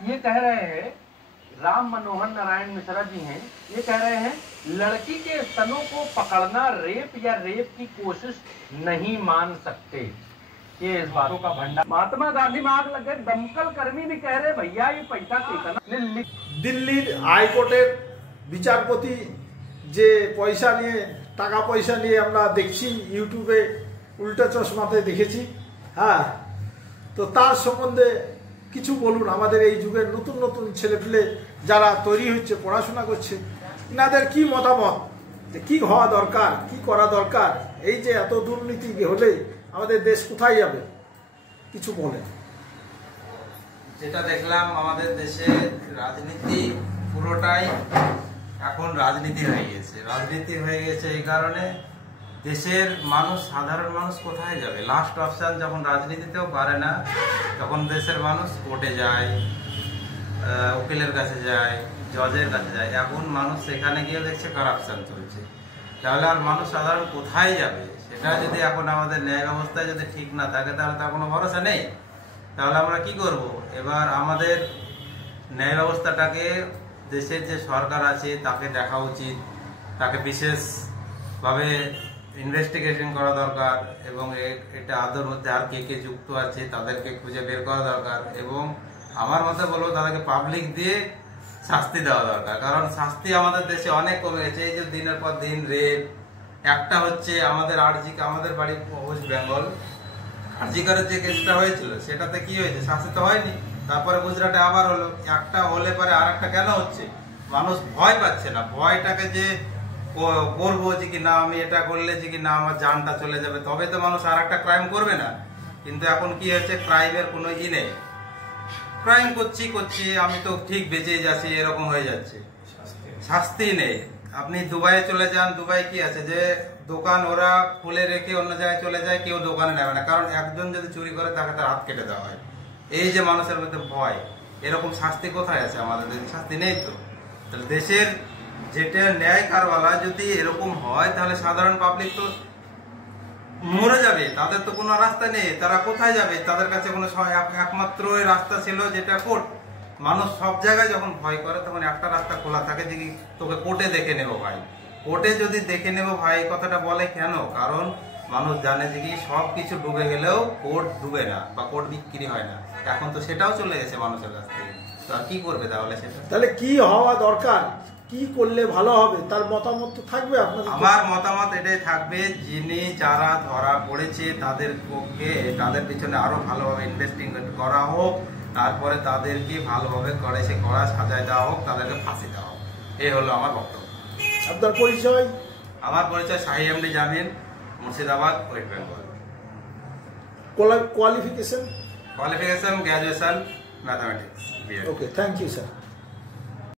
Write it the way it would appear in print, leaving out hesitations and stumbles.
ये कह रहे हैं, राम मनोहर नारायण मिश्रा जी हैं, ये कह रहे हैं लड़की के स्तनों को पकड़ना रेप या रेप की कोशिश नहीं मान सकते। ये इस बातों का भंडार। महात्मा गांधी में आग लग गए, दमकल कर्मी भी कह रहे भैया ये पैसा कितना। दिल्लीर हाईकोर्टेर বিচারপতি যে পয়সা নিয়ে টাকা পয়সা নিয়ে আমরা দেখছি ইউটিউবে উল্টা চশমাতে দেখেছি। হ্যাঁ, তো তার সম্বন্ধে কিছু বলুন। আমাদের এই যুগের নতুন নতুন ছেলেপেলে যারা তৈরি হচ্ছে, পড়াশোনা করছে, এনাদের কি মতামত, যে কি হওয়া দরকার, কি করা দরকার, এই যে এত দুর্নীতি হলে আমাদের দেশ কোথায় যাবে, কিছু বলেন। যেটা দেখলাম আমাদের দেশে রাজনীতি পুরোটাই এখন রাজনীতি হয়ে গেছে। রাজনীতি হয়ে গেছে এই কারণে দেশের মানুষ, সাধারণ মানুষ কোথায় যাবে? লাস্ট অপশন যখন রাজনীতিতেও পারে না, তখন দেশের মানুষ কোর্টে যায়, উকিলের কাছে যায়, জজের কাছে যায়। এখন মানুষ সেখানে গিয়ে দেখছে কারাপশন চলছে, তাহলে আর মানুষ সাধারণ কোথায় যাবে? সেটা যদি এখন আমাদের ন্যায় ব্যবস্থায় যদি ঠিক না থাকে, তাহলে তার কোনো ভরসা নেই। তাহলে আমরা কি করব? এবার আমাদের ন্যায় ব্যবস্থাটাকে, দেশের যে সরকার আছে তাকে দেখা উচিত, তাকে বিশেষভাবে ইনভেস্টিগেশন করা দরকার, এবং এটা আদর মধ্যে আর কে কে যুক্ত আছে তাদেরকে খুঁজে বের করা দরকার, এবং আমার মতে বলবো তাদেরকে পাবলিক দিয়ে শাস্তি দেওয়া দরকার। কারণ শাস্তি আমাদের দেশে অনেক কমে গেছে। এই যে দিনের পর দিন রেপ, একটা হচ্ছে আমাদের আমাদের বাড়ি ওয়েস্ট বেঙ্গল, আরজিকারের যে কেসটা হয়েছিল সেটাতে কি হয়েছে, শাস্তি তো হয়নি। তারপরে গুজরাটে আবার হলো, একটা হলে পরে আর একটা কেন হচ্ছে? মানুষ ভয় পাচ্ছে না। ভয়টাকে যে করবো যে কি না আমি এটা করলে যে কি না আমার জানটা চলে যাবে, তবে তো মানুষ আর একটা ক্রাইম করবে না। কিন্তু এখন কি হচ্ছে, ক্রাইমের কোনো নেই, ক্রাইম করছি আমি তো ঠিক বেঁচে যাচ্ছি, এরকম হয়ে যাচ্ছে, শাস্তি নেই। আপনি দুবাইয়ে চলে যান, দুবাই কি আছে যে দোকান ওরা খুলে রেখে অন্য জায়গায় চলে যায়, কেউ দোকানে নেবে না, কারণ একজন যদি চুরি করে তাকে তার হাত কেটে দেওয়া হয়। এই যে মানুষের মধ্যে ভয়, এরকম শাস্তি কোথায় আছে? আমাদের দেশে শাস্তি নেই তো। তাহলে দেশের যেটা ন্যায় কারবালা যদি এরকম হয়, তাহলে সাধারণ পাবলিক তো মরে যাবে, তাদের তো কোনো রাস্তা নেই, তারা কোথায় যাবে? তাদের কাছে কোনো একমাত্র রাস্তা ছিল যেটা কোর্ট। মানুষ সব জায়গায় যখন ভয় করে, তখন একটা রাস্তা খোলা থাকে যে তোকে কোর্টে দেখে নেবো ভাই। কোর্টে যদি দেখে নেবো ভাই কথাটা বলে কেন? কারণ মানুষ জানে যে কি সব কিছু ডুবে গেলেও কোর্ট ডুবে না, বা কোর্ট বিক্রি হয় না। এখন তো সেটাও চলে গেছে মানুষের কাছ থেকে, তো আর কি করবে তাহলে সেটা? তাহলে কি হওয়া দরকার, কি করলে ভালো হবে, তার মতামত তো থাকবে আপনাদের? আমার মতামত এটাই থাকবে, যারা ধরা পড়েছে তাদের পক্ষে, তাদের পিছনে আরো ভালোভাবে ইনভেস্টিগেট করা হোক, তারপরে তাদেরকে ভালোভাবে কড়া সাজায় দেওয়া হোক, তাদেরকে ফাঁসি দেওয়া হোক। এই হলো আমার বক্তব্য। আপনার পরিচয়? আমার পরিচয় Shahi MD Jamin, Murshidabad, West Bengal. Qualification graduation mathematics. Okay, thank you sir.